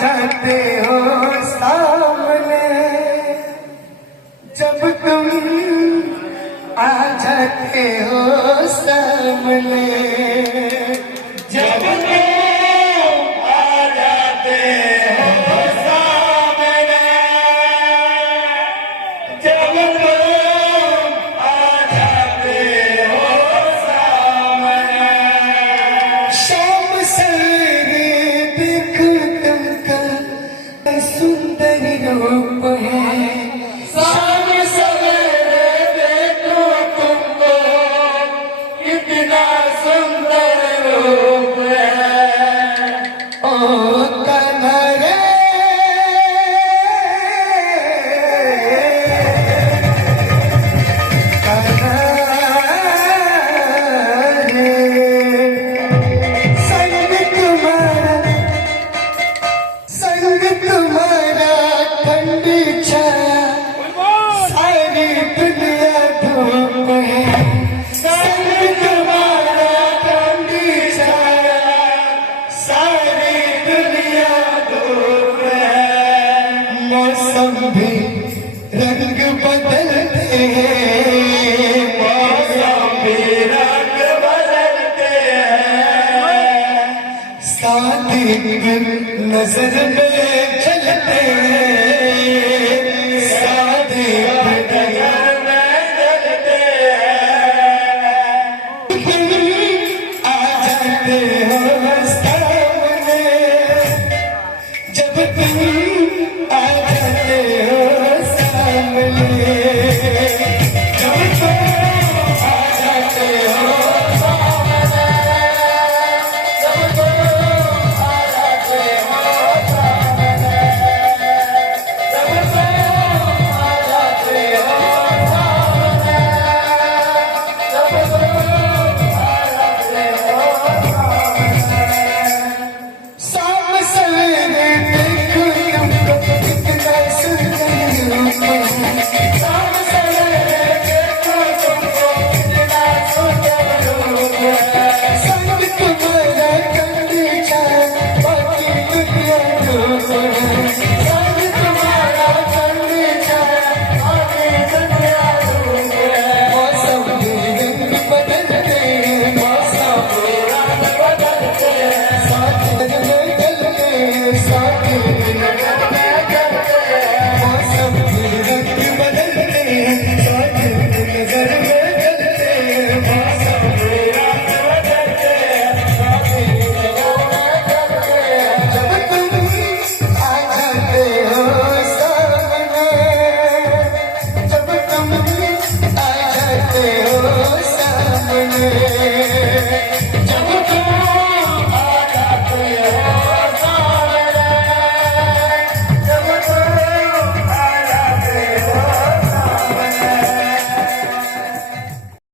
जाते हो सामने, जब तुम आ जाते हो सामने, जब तुम आ जाते हो सामने, जब तुम आ जाते हो सामने, शाम सवेरे देखो तुमका सुंदर रूप है, शाम सवेरे देखो तुमको कितना सुंदर रूप है। ओ कन्हरे संग तुम्हारा ठंडी छाया, सारी दुनिया धूप है, संग तुम्हारा ठंडी छाया, सारी दुनिया धूप है। मौसम भी रंग बदलते हैं, मौसम भी रंग बदलते हैं, साथ नजर में चलते हैं, साथ नजर में जलते हैं। आ जाते हो सामने, जब तुम आ जाते हो सामने, जब तुम आ जाते हो सामने, जब तुम आ जाते हो सामने, जब तुम आ जाते हो सामने, जब तुम आ जाते हो शाम सवेरे देखो तुमको कितना सुंदर रूप है, शाम सवेरे देखो तुमको कितना सुंदर रूप है, संग तुम्हारा ठंडी छाया, बाकी दुनिया धूप है, संग तुम्हारा ठंडी छाया, बाकी दुनिया धूप है। मौसम भी रंग बदलते हैं, मौसम भी रंग बदलते हैं, साथ नजर में चलते हैं, साथ नजर में चलते हैं, मौसम भी रंग बदलते हैं, साथ नजर में चलते हैं, मौसम भी रंग बदलते हैं, साथ नजर में चलते हैं। जब तुम आ जाते हो सामने, जब तुम आ जाते हो सामने,